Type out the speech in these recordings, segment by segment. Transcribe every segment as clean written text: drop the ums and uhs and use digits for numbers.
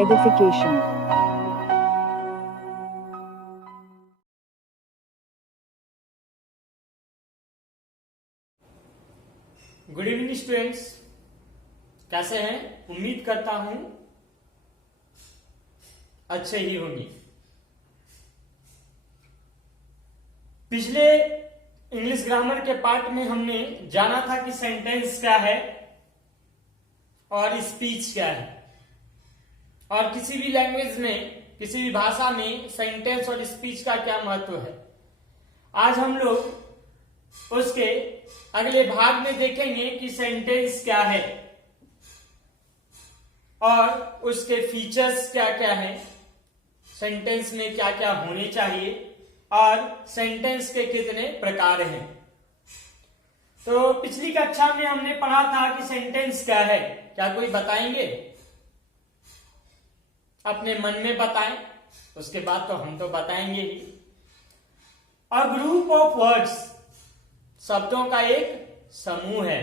edification, good evening students, कैसे हैं? उम्मीद करता हूं अच्छे ही होंगे। पिछले इंग्लिश ग्रामर के पार्ट में हमने जाना था कि सेंटेंस क्या है और स्पीच क्या है, और किसी भी लैंग्वेज में, किसी भी भाषा में सेंटेंस और स्पीच का क्या महत्व है। आज हम लोग उसके अगले भाग में देखेंगे कि सेंटेंस क्या है और उसके फीचर्स क्या क्या हैं, सेंटेंस में क्या क्या होने चाहिए और सेंटेंस के कितने प्रकार हैं। तो पिछली कक्षा में हमने पढ़ा था कि सेंटेंस क्या है। क्या कोई बताएंगे? अपने मन में बताएं, उसके बाद तो हम तो बताएंगे ही। अ ग्रुप ऑफ वर्ड्स, शब्दों का एक समूह है,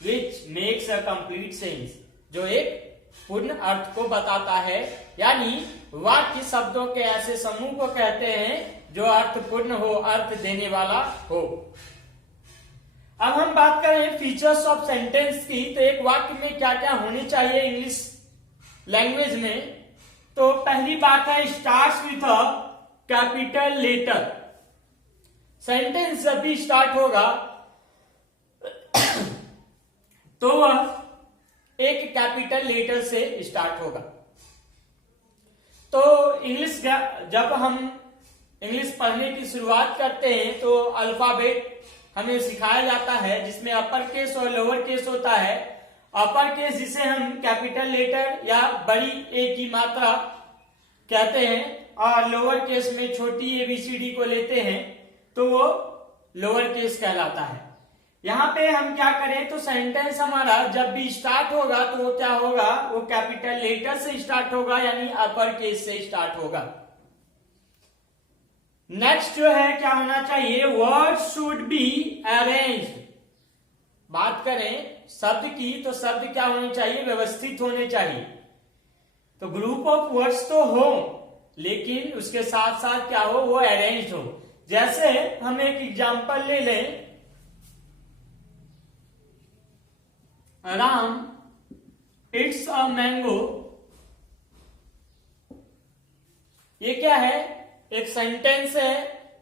which makes a complete sense, जो एक पूर्ण अर्थ को बताता है। यानी वाक्य शब्दों के ऐसे समूह को कहते हैं जो अर्थपूर्ण हो, अर्थ देने वाला हो। अब हम बात करें फीचर्स ऑफ सेंटेंस की, तो एक वाक्य में क्या क्या होने चाहिए इंग्लिश लैंग्वेज में। तो पहली बात है, starts with a capital letter. Sentence जब भी स्टार्ट होगा तो वह एक कैपिटल लेटर से स्टार्ट होगा। तो इंग्लिश, जब हम इंग्लिश पढ़ने की शुरुआत करते हैं तो अल्फाबेट हमें सिखाया जाता है, जिसमें अपर केस और लोअर केस होता है। अपर केस जिसे हम कैपिटल लेटर या बड़ी ए की मात्रा कहते हैं, और लोअर केस में छोटी एबीसीडी को लेते हैं तो वो लोअर केस कहलाता है। यहां पे हम क्या करें, तो सेंटेंस हमारा जब भी स्टार्ट होगा तो वो क्या होगा, वो कैपिटल लेटर से स्टार्ट होगा, यानी अपर केस से स्टार्ट होगा। नेक्स्ट जो है क्या होना चाहिए, वर्ड शुड बी अरेंज्ड। बात करें शब्द की, तो शब्द क्या होने चाहिए, व्यवस्थित होने चाहिए। तो ग्रुप ऑफ वर्ड्स तो हो, लेकिन उसके साथ साथ क्या हो, वो अरेंज्ड हो। जैसे हम एक एग्जांपल ले लें, राम इट्स अ मैंगो। ये क्या है, एक सेंटेंस है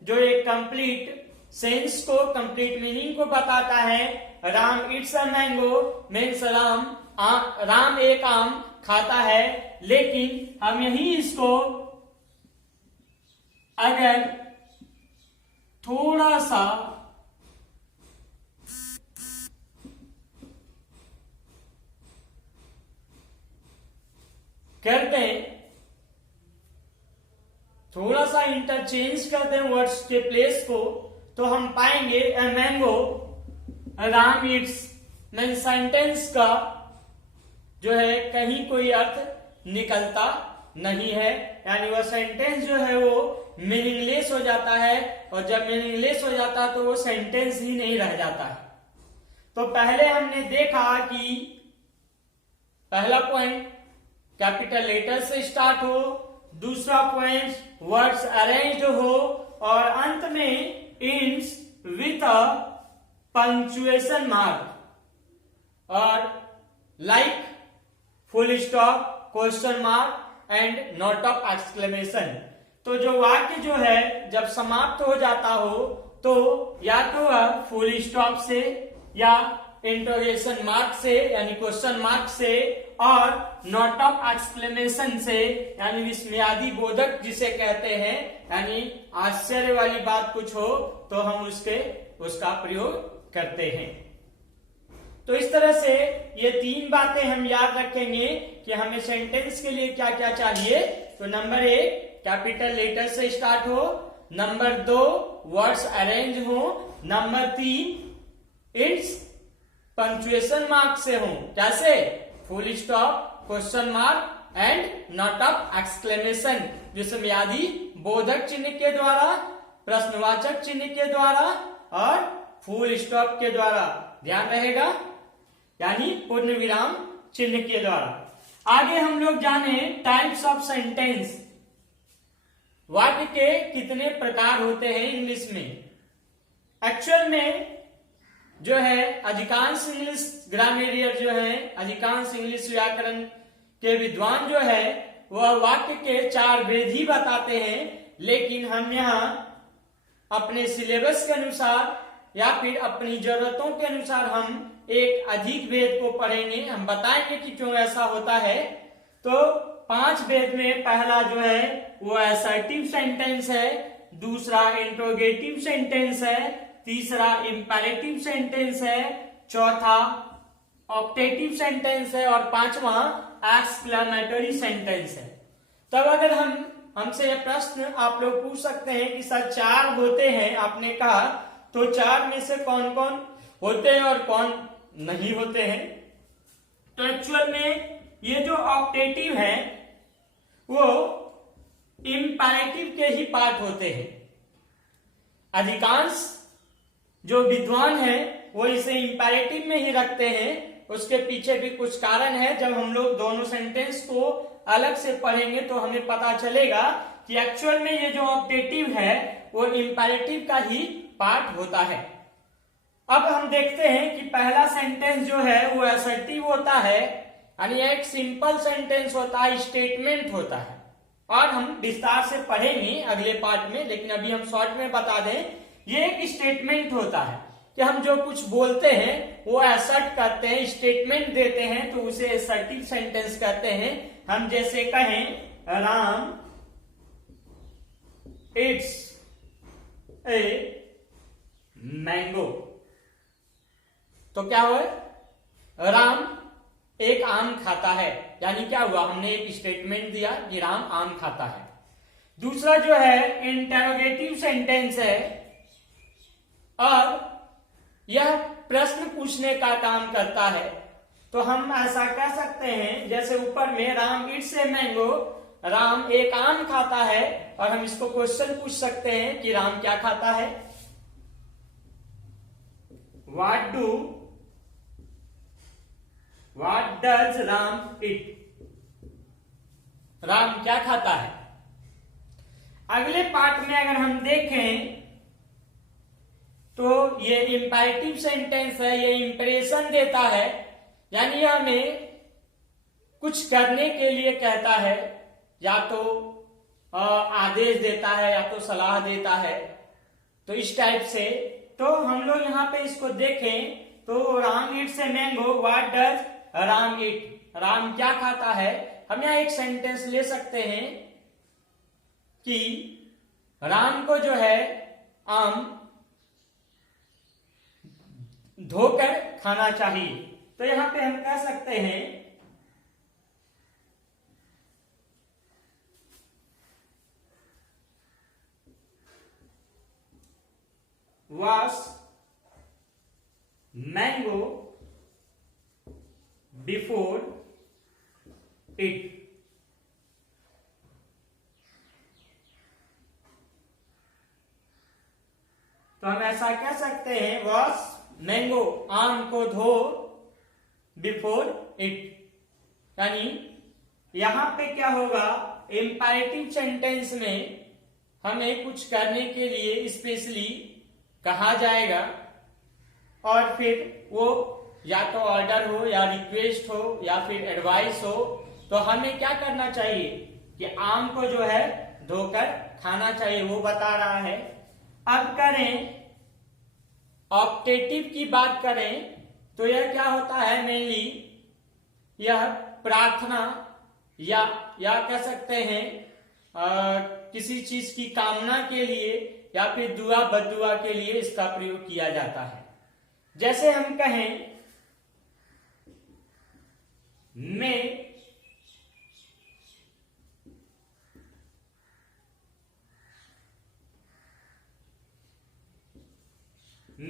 जो एक कंप्लीट सेंस को, कंप्लीट मीनिंग को बताता है। Ram it's a mango means Ram एक आम खाता है। लेकिन हम यही इसको अगर थोड़ा सा करते हैं, थोड़ा सा इंटरचेंज करते हैं वर्ड्स के प्लेस को, तो हम पाएंगे a mango Ram it's mean sentence का जो है कहीं कोई अर्थ निकलता नहीं है। यानी वह सेंटेंस जो है वो मीनिंगलेस हो जाता है, और जब मीनिंगलेस हो जाता है तो वो सेंटेंस ही नहीं रह जाता है। तो पहले हमने देखा कि पहला पॉइंट कैपिटल लेटर से स्टार्ट हो, दूसरा पॉइंट वर्ड्स अरेंज्ड हो, और अंत में ends with a punctuation mark, और like full stop, question mark and note of exclamation. तो जो वाक्य जो है जब समाप्त हो जाता हो तो या तो वह फुल स्टॉप से या इंटरोगेशन मार्क से यानी क्वेश्चन मार्क से, और नोट ऑफ एक्सक्लेमेशन से यानी विस्मयादि बोधक जिसे कहते हैं, यानी आश्चर्य वाली बात कुछ हो तो हम उसका प्रयोग करते हैं। तो इस तरह से ये तीन बातें हम याद रखेंगे कि हमें सेंटेंस के लिए क्या क्या चाहिए। तो नंबर 1 कैपिटल लेटर से स्टार्ट हो, नंबर 2 वर्ड्स अरेंज हो, नंबर 3 इट्स पंक्चुएशन मार्क से हो। कैसे? Full stop, question mark and note of exclamation, विस्मयादि बोधक चिन्ह के द्वारा, प्रश्नवाचक चिन्ह के द्वारा और फुल स्टॉप के द्वारा, ध्यान रहेगा, यानी पूर्ण विराम चिन्ह के द्वारा। आगे हम लोग जाने टाइप्स ऑफ सेंटेंस, वाक्य के कितने प्रकार होते हैं इंग्लिश में। एक्चुअल में जो है अधिकांश इंग्लिश ग्रामेरियर जो है, अधिकांश इंग्लिश व्याकरण के विद्वान जो है वह वाक्य के 4 भेद ही बताते हैं, लेकिन हम यहाँ अपने सिलेबस के अनुसार या फिर अपनी जरूरतों के अनुसार हम एक अधिक भेद को पढ़ेंगे। हम बताएंगे कि क्यों ऐसा होता है। तो 5 भेद में पहला जो है वो असर्टिव सेंटेंस है, दूसरा इंट्रोगेटिव सेंटेंस है, तीसरा इंपेरेटिव सेंटेंस है, चौथा ऑप्टेटिव सेंटेंस है और पांचवा एक्सक्लेमेटरी सेंटेंस है। तब अगर हमसे यह प्रश्न आप लोग पूछ सकते हैं कि सर 4 होते हैं आपने कहा, तो 4 में से कौन कौन होते हैं और कौन नहीं होते हैं। तो एक्चुअल में ये जो ऑप्टेटिव है वो इंपेरेटिव के ही पार्ट होते हैं। अधिकांश जो विद्वान है वो इसे इंपेरेटिव में ही रखते हैं। उसके पीछे भी कुछ कारण है। जब हम लोग दोनों सेंटेंस को अलग से पढ़ेंगे तो हमें पता चलेगा कि एक्चुअल में ये जो ऑप्टेटिव है वो इंपेरेटिव का ही पार्ट होता है। अब हम देखते हैं कि पहला सेंटेंस जो है वो असर्टिव होता है, यानी एक सिंपल सेंटेंस होता है, स्टेटमेंट होता है, और हम विस्तार से पढ़ेंगे अगले पार्ट में, लेकिन अभी हम शॉर्ट में बता दें। ये एक स्टेटमेंट होता है कि हम जो कुछ बोलते हैं वो असर्ट करते हैं, स्टेटमेंट देते हैं, तो उसे असर्टिव सेंटेंस कहते हैं। हम जैसे कहें राम इट्स ए मैंगो, तो क्या हुआ, राम एक आम खाता है, यानी क्या हुआ, हमने एक स्टेटमेंट दिया कि राम आम खाता है। दूसरा जो है इंटरोगेटिव सेंटेंस है और यह प्रश्न पूछने का काम करता है। तो हम ऐसा कह सकते हैं जैसे ऊपर में Ram it's a mango, Ram एक आम खाता है, और हम इसको क्वेश्चन पूछ सकते हैं कि राम क्या खाता है। What does Ram eat? Ram क्या खाता है। अगले पार्ट में अगर हम देखें तो ये इंपेरेटिव सेंटेंस है, ये इंप्रेशन देता है, यानी हमें कुछ करने के लिए कहता है, या तो आदेश देता है या तो सलाह देता है। तो इस टाइप से तो हम लोग यहाँ पे इसको देखें तो Ram it's a mango, what does Ram it, Ram क्या खाता है। हम यहाँ एक सेंटेंस ले सकते हैं कि राम को जो है आम धोकर खाना चाहिए। तो यहां पे हम कह सकते हैं वॉश मैंगो बिफोर इट। तो हम ऐसा कह सकते हैं वॉश मैंगो, आम को धो, बिफोर इट, यानी यहां पे क्या होगा, इंपेरेटिव सेंटेंस में हमें कुछ करने के लिए स्पेशली कहा जाएगा, और फिर वो या तो ऑर्डर हो या रिक्वेस्ट हो या फिर एडवाइस हो, तो हमें क्या करना चाहिए कि आम को जो है धोकर खाना चाहिए, वो बता रहा है। अब करें ऑप्टेटिव की बात करें तो यह क्या होता है, मेनली यह प्रार्थना या कह सकते हैं किसी चीज की कामना के लिए या फिर दुआ बद्दुआ के लिए इसका प्रयोग किया जाता है। जैसे हम कहें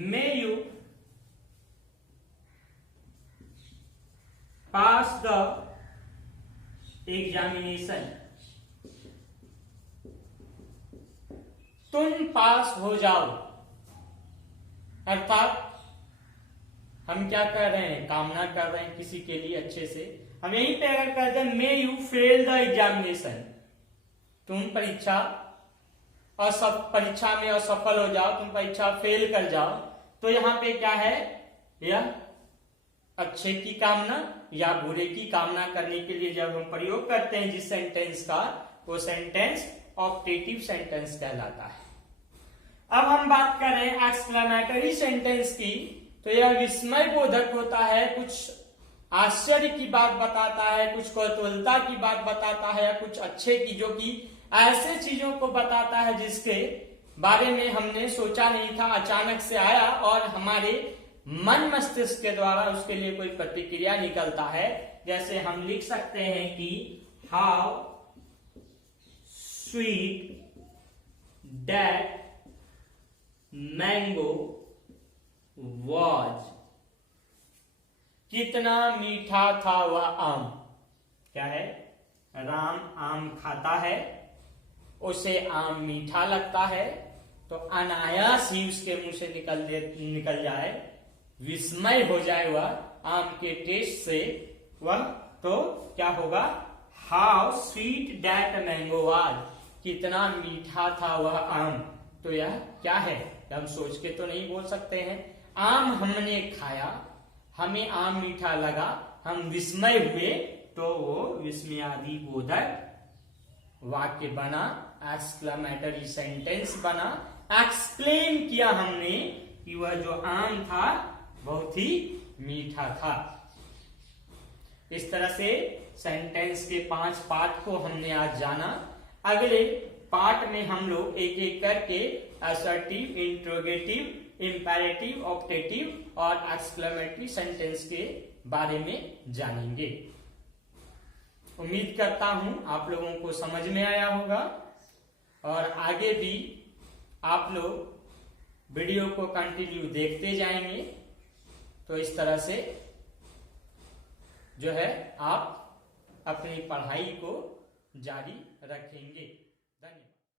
may you pass the examination, तुम पास हो जाओ। अर्थात हम क्या कर रहे हैं, कामना कर रहे हैं किसी के लिए अच्छे से, हम यहीं पे अगर कहते हैं may you fail the examination, तुम परीक्षा में असफल हो जाओ, तुम परीक्षा फेल कर जाओ, तो यहाँ पे क्या है, यह अच्छे की कामना या बुरे की कामना करने के लिए जब हम प्रयोग करते हैं जिस सेंटेंस का, वो सेंटेंस ऑप्टेटिव सेंटेंस कहलाता है। अब हम बात करें एक्सक्लेमेटरी सेंटेंस की, तो यह विस्मय बोधक होता है, कुछ आश्चर्य की बात बताता है, कुछ कौतूहलता की बात बताता है, या कुछ अच्छे की, जो कि ऐसे चीजों को बताता है जिसके बारे में हमने सोचा नहीं था, अचानक से आया और हमारे मन मस्तिष्क के द्वारा उसके लिए कोई प्रतिक्रिया निकलता है। जैसे हम लिख सकते हैं कि how sweet that mango was, कितना मीठा था वह आम। क्या है, राम आम खाता है, उसे आम मीठा लगता है, तो अनायास ही उसके मुंह से निकल जाए, विस्मय हो जाए वह आम के टेस्ट से, वह तो क्या होगा, how sweet that mango was, कितना मीठा था वह आम। तो यह क्या है, हम सोच के तो नहीं बोल सकते हैं, आम हमने खाया, हमें आम मीठा लगा, हम विस्मय हुए, तो वो विस्मयादि बोधक वाक्य बना, एक्सक्लेमेटरी सेंटेंस बना, एक्सप्लेन किया हमने कि वह जो आम था बहुत ही मीठा था। इस तरह से सेंटेंस के 5 पार्ट को हमने आज जाना। अगले पार्ट में हम लोग एक एक करके असर्टिव, इंट्रोगेटिव, इंपेरेटिव, ऑप्टेटिव और एक्सक्लेमेटरी सेंटेंस के बारे में जानेंगे। उम्मीद करता हूं आप लोगों को समझ में आया होगा, और आगे भी आप लोग वीडियो को कंटिन्यू देखते जाएंगे, तो इस तरह से जो है आप अपनी पढ़ाई को जारी रखेंगे। धन्यवाद।